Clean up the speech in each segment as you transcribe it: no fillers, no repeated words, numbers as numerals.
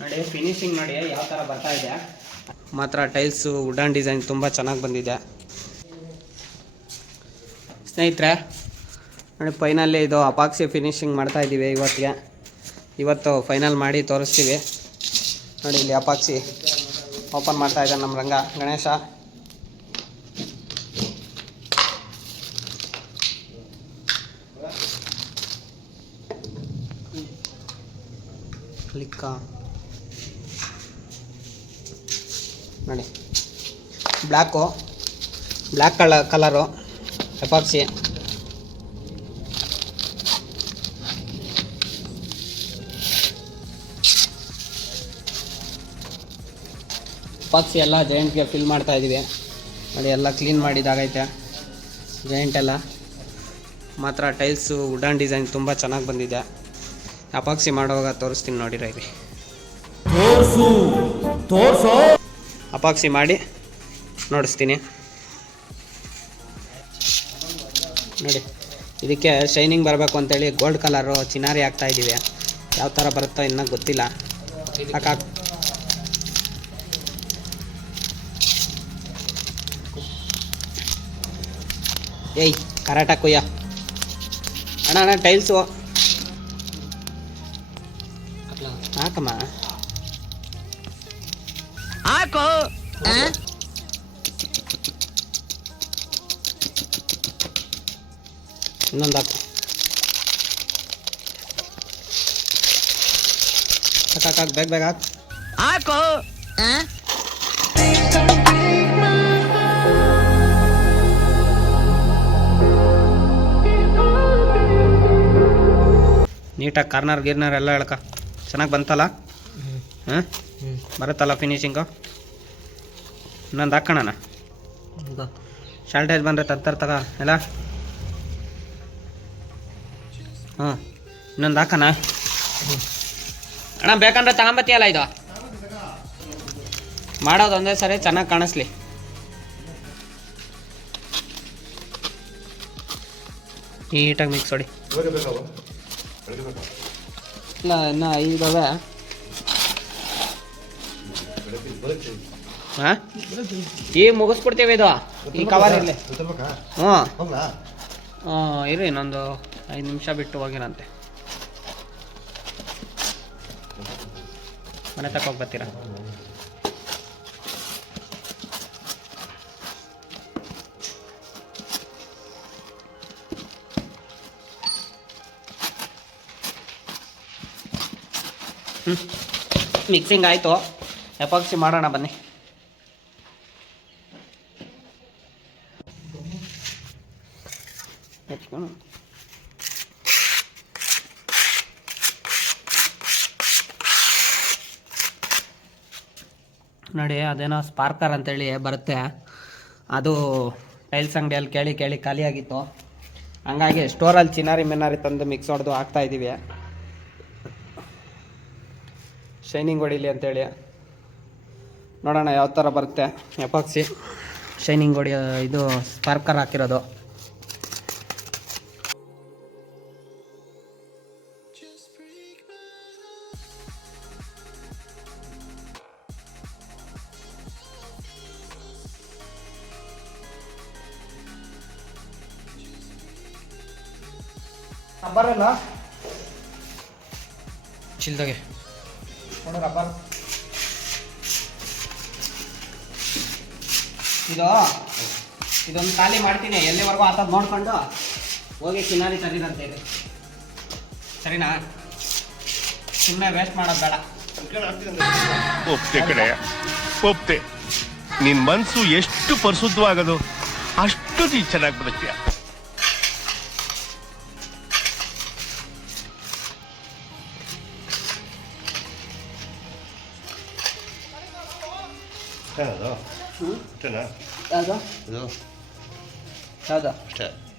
ನೋಡಿ ಫಿನಿಶಿಂಗ್ ನೋಡಿ ಯಾವ ಥರ ಬರ್ತಾ ಇದೆ. ಮಾತ್ರ ಟೈಲ್ಸು ವುಡನ್ ಡಿಸೈನ್ ತುಂಬ ಚೆನ್ನಾಗಿ ಬಂದಿದೆ ಸ್ನೇಹಿತರೆ. ನೋಡಿ ಫೈನಲ್ಲಿ ಇದು ಅಪಾಕ್ಸಿ ಫಿನಿಶಿಂಗ್ ಮಾಡ್ತಾ ಇದ್ದೀವಿ ಇವತ್ತು ಫೈನಲ್ ಮಾಡಿ ತೋರಿಸ್ತೀವಿ. ನೋಡಿ ಇಲ್ಲಿ ಅಪಾಕ್ಸಿ ಓಪನ್ ಮಾಡ್ತಾ ಇದ್ದಾನೆ ನಮ್ಮ ಗಣೇಶ. ಕ್ಲಿಕ್ಕ ನೋಡಿ ಬ್ಲ್ಯಾಕ್ ಕಲರು ಎಪಾಕ್ಸಿ. ಎಪಾಕ್ಸಿ ಎಲ್ಲ ಜಾಯಿಂಟ್ಗೆ ಫಿಲ್ ಮಾಡ್ತಾ ಇದ್ದೀವಿ. ನೋಡಿ ಎಲ್ಲ ಕ್ಲೀನ್ ಮಾಡಿದಾಗೈತೆ ಜಾಯಿಂಟ್ ಎಲ್ಲ. ಮಾತ್ರ ಟೈಲ್ಸು ವುಡನ್ ಡಿಸೈನ್ ತುಂಬ ಚೆನ್ನಾಗಿ ಬಂದಿದೆ. ಅಪಾಕ್ಸಿ ಮಾಡುವಾಗ ತೋರಿಸ್ತೀನಿ ನೋಡಿ ರೈರಿ. ಅಪಾಕ್ಸಿ ಮಾಡಿ ನೋಡಿಸ್ತೀನಿ ನೋಡಿ. ಇದಕ್ಕೆ ಶೈನಿಂಗ್ ಬರಬೇಕು ಅಂತೇಳಿ ಗೋಲ್ಡ್ ಕಲರು ಚಿನಾರಿ ಹಾಕ್ತಾ ಇದ್ದೀವಿ. ಯಾವ ಥರ ಬರುತ್ತೋ ಇನ್ನೂ ಗೊತ್ತಿಲ್ಲ. ಏಯ್ ಕರಾಟ ಕುಯ್ಯ ಅಣ್ಣ ಟೈಲ್ಸು ಹಾಕಮ್ಮ ಹಾಕೋ. ಇನ್ನೊಂದು ಹಾಕು. ಹಾಕು ಬೇಗ ಹಾಕು. ನೀಟಾಗಿ ಕಾರ್ನರ್ ಎಲ್ಲ ಹೇಳ್ಕ ಚೆನ್ನಾಗಿ ಬಂತಲ್ಲ. ಹಾಂ ಬರುತ್ತಲ್ಲ ಫಿನಿಶಿಂಗು. ಇನ್ನೊಂದು ಹಾಕೋಣ. ಶಾಲ್ಟೇಜ್ ಬಂದರೆ ತಗ ಎಲ್ಲ. ಹಾಂ ಇನ್ನೊಂದು ಹಾಕೋಣ ಅಣ್ಣ. ಬೇಕಂದ್ರೆ ತಗೊಂಬತ್ತೀಯಲ್ಲ, ಇದು ಮಾಡೋದು ಒಂದೇ ಸರಿ ಚೆನ್ನಾಗಿ ಕಾಣಿಸ್ಲಿ. ನೀಟಾಗಿ ಮಿಕ್ಸ್ ಹೊಡಿ. ಇಲ್ಲ ಇನ್ನು 5 ಇದಾವೆ. ಹಾಂ ಈಗ ಮುಗಿಸ್ಬಿಡ್ತೀವಿ ಇದು. ಈ ಕವರ್ ಇರಲಿ. ಇರಿ ಇನ್ನೊಂದು 5 ನಿಮಿಷ ಬಿಟ್ಟು ಹೋಗಿರಂತೆ. ಮನೆ ತಗೋಗಿ ಬರ್ತೀರಾ? ಮಿಕ್ಸಿಂಗ್ ಆಯಿತು, ಎಪಾಕ್ಸಿ ಮಾಡೋಣ ಬನ್ನಿ. ನೋಡಿ ಅದೇನೋ ಸ್ಪಾರ್ಕರ್ ಅಂತೇಳಿ ಬರುತ್ತೆ, ಅದು ಟೈಲ್ಸ್ ಅಂಗಡಿಯಲ್ಲಿ ಕೇಳಿ ಖಾಲಿಯಾಗಿತ್ತು. ಹಂಗಾಗಿ ಸ್ಟೋರಲ್ಲಿ ಚಿನಾರಿ ಮಿನಾರಿ ತಂದು ಮಿಕ್ಸ್ ಹೊಡೆದು ಹಾಕ್ತಾಯಿದ್ದೀವಿ ಶೈನಿಂಗ್ ಹೊಡಿಲಿ ಅಂತೇಳಿ. ನೋಡೋಣ ಯಾವ ಥರ ಬರುತ್ತೆ. ಎಪಾಕ್ಸಿ ಶೈನಿಂಗ್ ಹೊಡಿಯೋ ಇದು ಸ್ಪಾರ್ಕರ್ ಹಾಕಿರೋದು. ರಬ್ಬರಲ್ಲ ಚಿಲ್ದಾಗೆ ನೋಡು ರಬ್ಬರ್. ಇದೊಂದು ಖಾಲಿ ಮಾಡ್ತೀನಿ, ಎಲ್ಲಿವರೆಗೂ ಆತದ್ದು ನೋಡ್ಕೊಂಡು ಹೋಗಿ ಚಿನ್ನಾರಿ ತರಿದಂತೆ ಇದೆ. ಸರಿನಾ? ಸುಮ್ಮನೆ ವೇಸ್ಟ್ ಮಾಡೋದು ಬೇಡ. ಒಪ್ತೆ ಕಡೆ ಒಪ್ತೆ. ನಿನ್ನ ಮನಸ್ಸು ಎಷ್ಟು ಪರಿಶುದ್ಧವಾಗದು ಅಷ್ಟು ನೀ ಚೆನ್ನಾಗಿ ಬದುಕ್ತೀಯ. ಯಾವುದು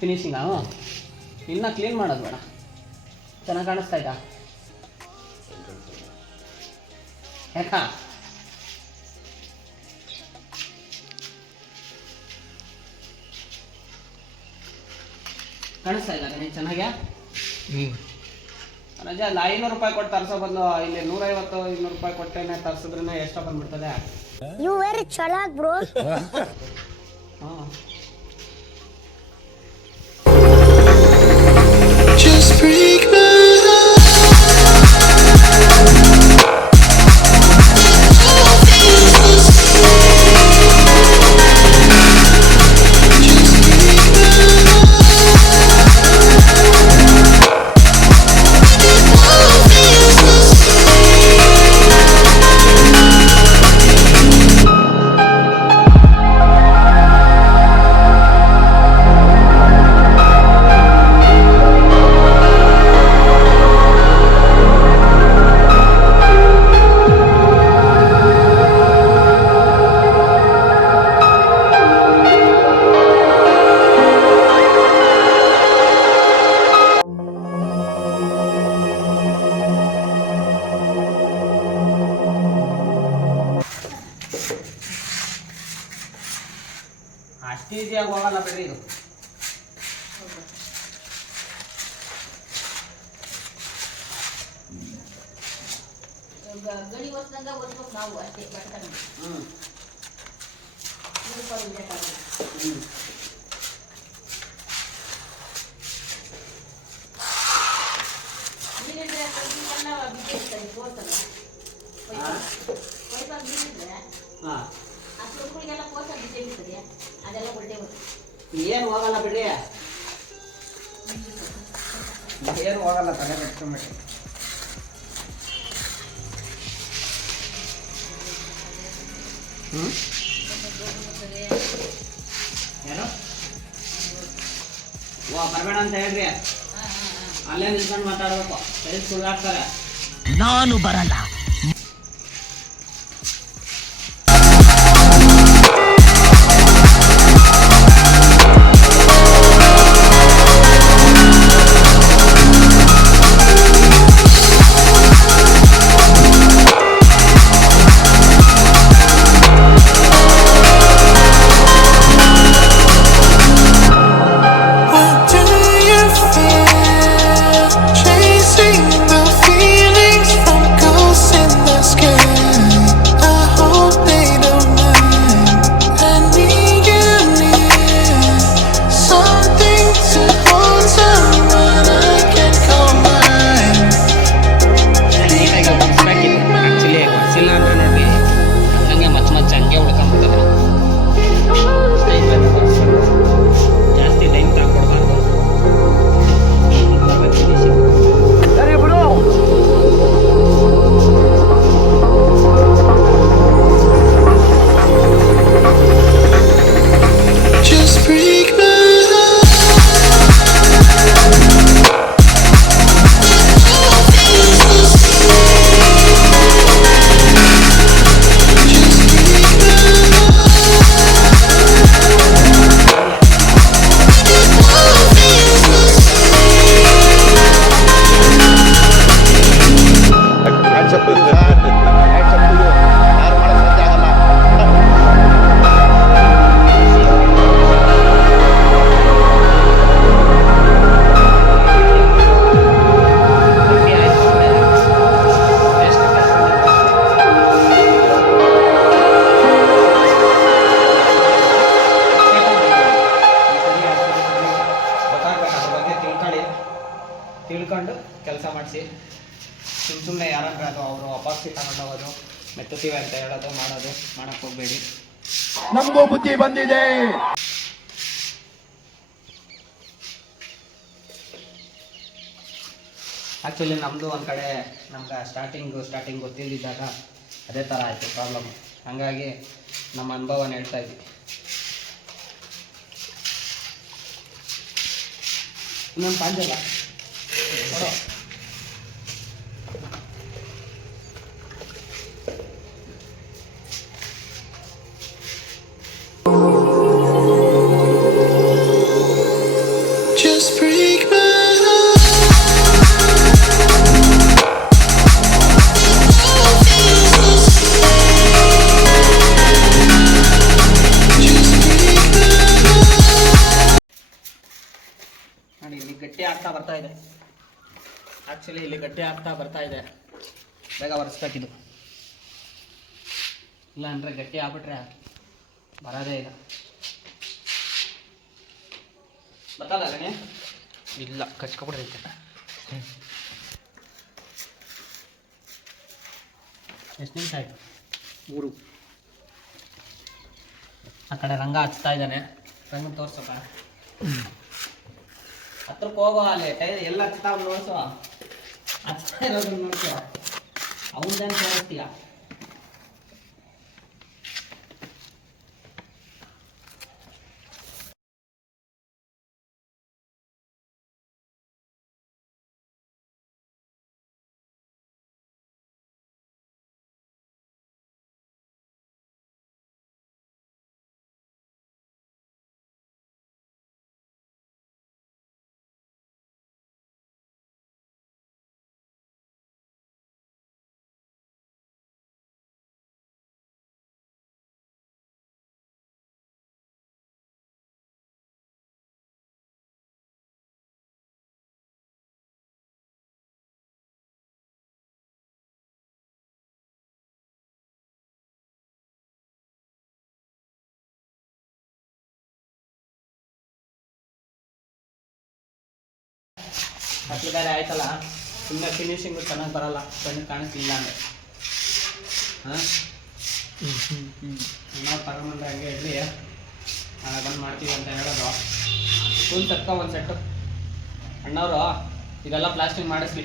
ಫಿನಿಶಿಂಗಾ? ಇನ್ನು ಕ್ಲೀನ್ ಮಾಡೋದು ಬೇಡ. ಚೆನ್ನಾಗಿ ಕಾಣಿಸ್ತಾ ಇದ್ದ ಯಾಕ? ಕಾಣಿಸ್ತಾ ಇಲ್ಲ ಚೆನ್ನಾಗೆ? ರಜೆ ಅಲ್ಲ 500 ರೂಪಾಯಿ ಕೊಟ್ಟು ತರಿಸೋ ಬದಲು ಇಲ್ಲಿ 150-200 ರೂಪಾಯಿ ಕೊಟ್ಟೇನೆ ತರಿಸಿದ್ರೆ ಎಷ್ಟೋ ಬಂದ್ಬಿಡ್ತದೆ. ಯು ವೆರಿ ಚಲಾಕ್ ಬ್ರೋ. ಹಾಂ Just break my ಅಷ್ಟು ಈಸಿಯಾಗಿ ಹೋಗಲ್ಲ ಬಿಡ್ರಿ ಇದು. ಗಡಿ ಹೊಸ್ದಂಗ ಓದ್ಬೇಕು ನಾವು ಅಷ್ಟೇ ಬಟ್ಕೊಂಡು ಹ್ಞೂ ಹ್ಞೂ ಮೀನಿದ್ರೆ ಎಲ್ಲ ಬಿಟ್ಟಿರ್ತಾರೆ ತೋರ್ಸಲ್ಲ ವೈಫಾಗ್ ಮೀನಿದ್ರೆ ಹಾಂ ಆ ಸುರುಳಿಗೆಲ್ಲ ಪೋರ್ಸಲ್ ಬಿಟ್ಟಿರ್ತದೆ ಅದೆಲ್ಲ ಒಳ್ಳೆ ಏನು ಹೋಗಲ್ಲ ಬಿಡ್ರಿ, ಏನು ಹೋಗಲ್ಲ ತಲೆ ಕಟ್ಕೊಂಬಿಟ್ಟು. ಹ್ಞೂ ಯಾರು ಬರಬೇಡ ಅಂತ ಹೇಳ್ರಿ, ಅಲ್ಲೇ ನಿಲ್ಕೊಂಡು ಮಾತಾಡ್ಬೇಕು, ಸರಿ ಸುಳ್ಳಾಡ್ತಾರೆ. ನಾನು ಬರಲ್ಲ. ತಿಳ್ಕೊಂಡು ಕೆಲಸ ಮಾಡಿಸಿ. ಸುಮ್ಮನೆ ಯಾರಂದ್ರೆ ಅದು ಅವರು ಅಪಾಸ್ತಿ ತಗೊಂಡೋಗೋದು, ಮೆತ್ತುತ್ತೀವಿ ಅಂತ ಹೇಳೋದು, ಮಾಡಕ್ಕೆ ಹೋಗಬೇಡಿ. ನಮಗೂ ಬುದ್ಧಿ ಬಂದಿದೆ. ಆ್ಯಕ್ಚುಲಿ ನಮ್ಮದು ಒಂದು ಕಡೆ ನಮ್ಗೆ ಸ್ಟಾರ್ಟಿಂಗ್ ಗೊತ್ತಿದ್ದಾಗ ಅದೇ ಥರ ಆಯಿತು ಪ್ರಾಬ್ಲಮ್. ಹಾಗಾಗಿ ನಮ್ಮ ಅನುಭವನ ಹೇಳ್ತಾ ಇದ್ವಿ. ಇನ್ನೊಂದು ಪಾಂಜಲ್ಲ ನೋಡೋ. Just break my ನೋಡಿ ಇಲ್ಲಿ ಗಟ್ಟಿ ಆಗ್ತಾ ಬರ್ತಾ ಇದೆ. ಆ್ಯಕ್ಚುಲಿ ಇಲ್ಲಿ ಗಟ್ಟಿ ಆಗ್ತಾ ಬರ್ತಾ ಇದೆ, ಬೇಗ ಒರೆಸ್ಬೇಕಿದು, ಇಲ್ಲ ಅಂದರೆ ಗಟ್ಟಿ ಆಗ್ಬಿಟ್ರೆ ಬರೋದೇ ಇಲ್ಲ. ಬರ್ತಲ್ಲ ಗಣಿ? ಇಲ್ಲ, ಕಚ್ಕೊಬಿಡ್ತೈತೆ. ಎಷ್ಟು ನಿಮಿಷ ಆಯಿತು? 3. ಆ ಕಡೆ ರಂಗ ಹಚ್ತಾ ಇದ್ದಾನೆ, ರಂಗ ತೋರ್ಸಪ್ಪ. ಹತ್ರಕ್ಕೆ ಹೋಗೋ, ಅಲ್ಲಿ ಟೈರ್ ಎಲ್ಲ ಹಚ್ತಾವ್ ನೋಡ್ಸೋ, ಹಚ್ತಾ ಇರೋದನ್ನ ನೋಡ್ಸೋ, ಅವನ್ದೇನು ತೋರಿಸ್ತೀಯ? ಹತ್ತು ಬೇರೆ ಆಯ್ತಲ್ಲ, ಸುಮ್ಮನೆ ಫಿನಿಶಿಂಗು ಚೆನ್ನಾಗಿ ಬರಲ್ಲ, ಕಣ್ಣು ಕಾಣಿಸ್ಲಿಲ್ಲ ಅಂದರೆ. ಹಾಂ ನಾವು ತಗೊಂಡ್ರೆ ಹಂಗೆ ಇರಲಿ, ನಾಳೆ ಬಂದು ಮಾಡ್ತೀವಿ ಅಂತ ಹೇಳೋದು. ಫುಲ್ ತಕ್ಕ ಒಂದು ಸೆಟ್ಟು ಅಣ್ಣವರು ಇದೆಲ್ಲ ಪ್ಲಾಸ್ಟಿಕ್ ಮಾಡಿಸ್ಲಿ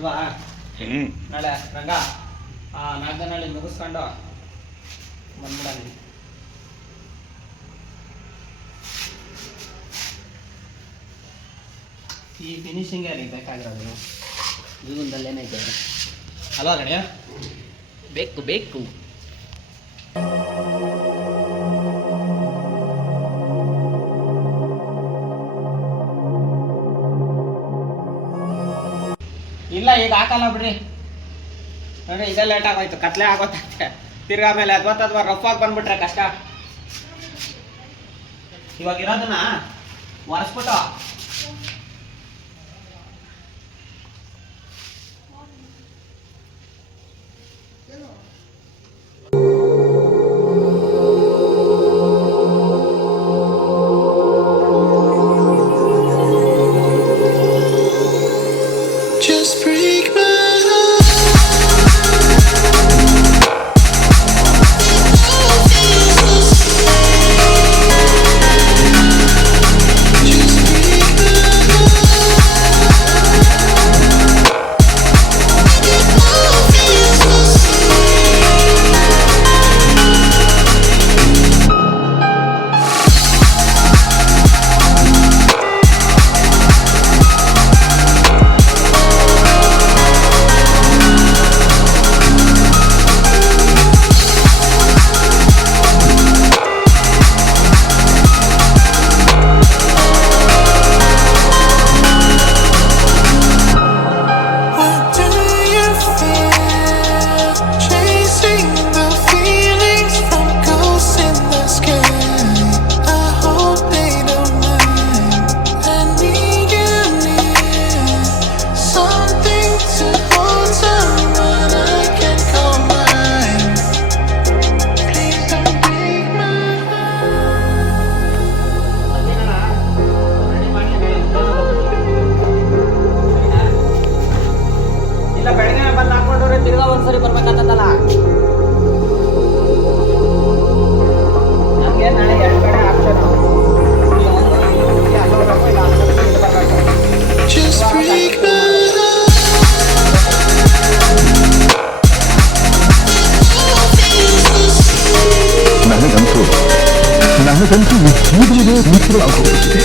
ಇವಾ. ನಾಳೆ ರಂಗ 4 ದಿನ ಮುಗಿಸ್ಕೊಂಡು ಬಂದ್ಬಿಡ. ಈ ಫಿನಿಶಿಂಗ್ ಯಾರಿಗೆ ಬೇಕಾಗಿರೋದು? ಜೀವನದಲ್ಲೇನೈತೆ ಅಲ್ವಾ ಗಣ್ಯ? ಬೇಕು ಬೇಕು. ಇಲ್ಲ ಈಗ ಹಾಕಲ್ಲ ಬಿಡ್ರಿ, ನೋಡಿ ಇದೇ ಲೇಟ್ ಆಗೋಯ್ತು, ಕತ್ಲೆ ಆಗೋತೈತೆ. ತಿರ್ಗಾ ಮೇಲೆ ಅಥವಾ ರಫ್ ಆಗಿ ಬಂದ್ಬಿಟ್ರೆ ಕಷ್ಟ. ಇವಾಗ ಇರೋದನ್ನ ಒರೆಸ್ಬಿಟ್ಟು Just break my ನನಗಂತೂ ಈ ಜೀವನವೇ ಮಿತ್ರವಾಗುತ್ತಿದೆ.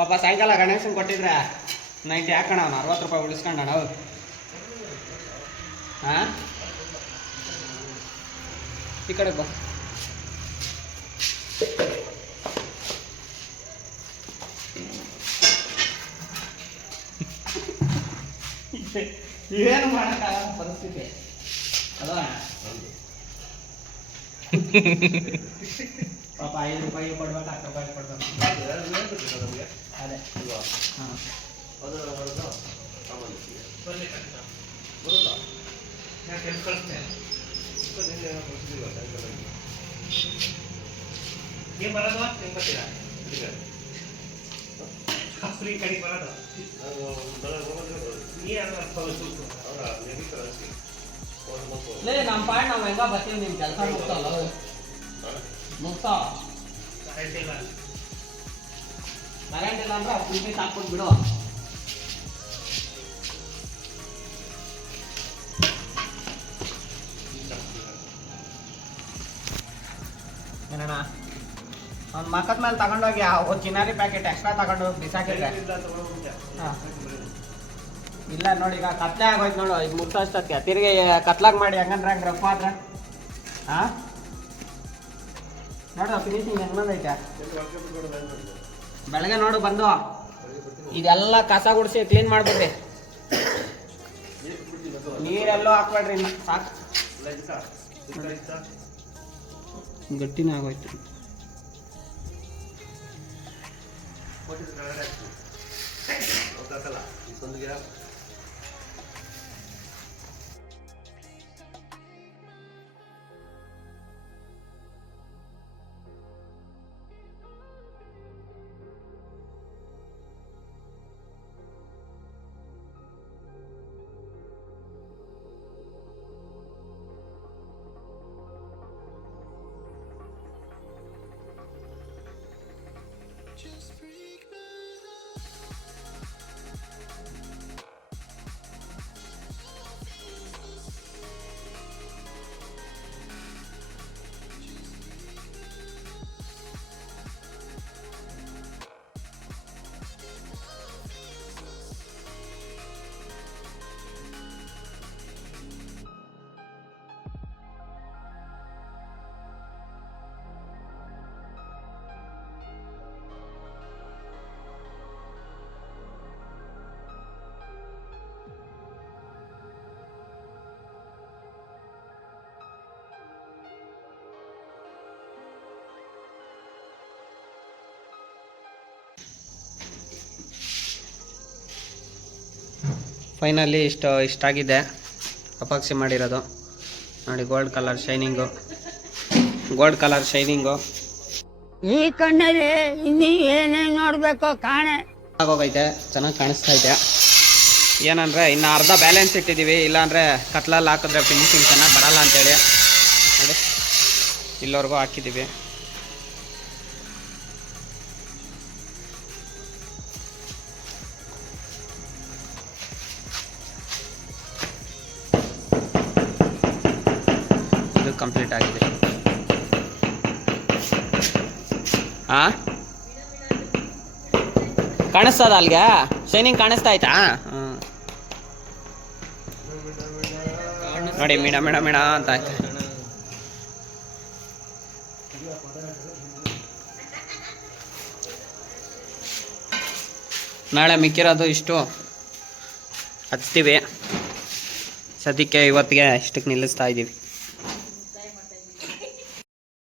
ಪಾಪ ಸಾಯಂಕಾಲ ಗಣೇಶನ್ ಕೊಟ್ಟಿದ್ರೆ 90 ಹಾಕೋಣ 60 ರೂಪಾಯಿ ಉಳಿಸ್ಕೊಂಡಣ. ಹಾಂ ಈ ಕಡೆ ಬಾ. ಏನು ಮಾಡೋಕ್ಕಾಗಲ್ಲ ಪರಿಸ್ಥಿತಿ ಅಲ್ವಾ. ಪಾಪ 5 ರೂಪಾಯಿ ಕೊಡ್ಬೇಕು, 10 ರೂಪಾಯಿ ಕೊಡ್ಬೇಕು. ಅದೇ ಹಾಂ ಲೇ ನಮ್ಮ ಪಾಡ್ ನಾವು ಹೆಂಗ ಬರ್ತೀವಿ, ನಿಮ್ಮ ಕೆಲಸ ಮುಗ್ತಾವಲ್ಲ ಮುಗ್ತಾವ. ಕರೆಂಟ್ ಇಲ್ಲ ಅಂದ್ರೆ ಪುಲ್ಟಿ ಹಾಕ್ಬಿಟ್ಟು ಬಿಡು. ಏನಣ್ಣ ಅವ್ನ ಮಕ್ಕದ ಮೇಲೆ ತಗೊಂಡೋಗಿ ಒಂದು ಚಿನ್ನಾರಿ ಪ್ಯಾಕೆಟ್ ಎಕ್ಸ್ಟ್ರಾ ತಗೊಂಡೋಗಿ ಬಿಸಾಕಿದ್ರೆ. ಹಾಂ ಇಲ್ಲ ನೋಡಿ, ಈಗ ಕತ್ಲೆ ಆಗೋಯ್ತು ನೋಡು. ಈಗ ಮುಗ್ಸೋಷ್ಟಕ್ಕೆ ತಿರುಗಿ ಕತ್ಲಾಗ ಮಾಡಿ ಹೆಂಗಂದ್ರೆ ಹಂಗೆ ರಫ್ ಆದ್ರೆ. ಹಾಂ ನೋಡು ಫಿನಿಶಿಂಗ್ ಹೆಂಗೆ ಬಂದೈತೆ. ಬೆಳಗ್ಗೆ ನೋಡು ಬಂದು ಇದೆಲ್ಲ ಕಸ ಗುಡಿಸಿ ಕ್ಲೀನ್ ಮಾಡ್ಬಿಡ್ರಿ. ನೀರೆಲ್ಲೋ ಹಾಕ್ಬೇಡ್ರಿ, ಇನ್ನು ಸಾಕು. ಗಟ್ಟಿನೇ ಆಗೋಯ್ತು. Just break my ಫೈನಲಿ ಇಷ್ಟಾಗಿದೆ ಅಪಾಕ್ಸಿ ಮಾಡಿರೋದು ನೋಡಿ. ಗೋಲ್ಡ್ ಕಲರ್ ಶೈನಿಂಗು ಈ ಕಣ್ಣಲ್ಲಿ ಇನ್ನೀ ಏನೇನು ನೋಡ್ಬೇಕು ಕಾಣೆ ಆಗೋಗೈತೆ. ಚೆನ್ನಾಗಿ ಕಾಣಿಸ್ತಾ ಇದೆ. ಏನಂದರೆ ಇನ್ನು ಅರ್ಧ ಬ್ಯಾಲೆನ್ಸ್ ಇಟ್ಟಿದ್ದೀವಿ, ಇಲ್ಲಾಂದರೆ ಕತ್ಲಲ್ಲಿ ಹಾಕಿದ್ರೆ ಫಿನಿಶಿಂಗ್ ಚೆನ್ನಾಗಿ ಬರಲ್ಲ ಅಂತೇಳಿ ನೋಡಿ ಇಲ್ಲವರೆಗೂ ಹಾಕಿದ್ದೀವಿ. ಇದು ಕಂಪ್ಲೀಟ್ ಆಗಿದೆ. ಹಾಂ ಕಾಣಿಸ್ತದ ಅಲ್ಲಿಗೆ ಶೈನಿಂಗ್ ಕಾಣಿಸ್ತಾ ಆಯ್ತಾ? ನೋಡಿ ಮೀಣ ಅಂತ ಆಯ್ತು. ನಾಳೆ ಮಿಕ್ಕಿರೋದು ಇಷ್ಟು ಹಚ್ತೀವಿ. ಸದ್ಯಕ್ಕೆ ಇವತ್ತಿಗೆ ಇಷ್ಟಕ್ಕೆ ನಿಲ್ಲಿಸ್ತಾ ಇದ್ದೀವಿ.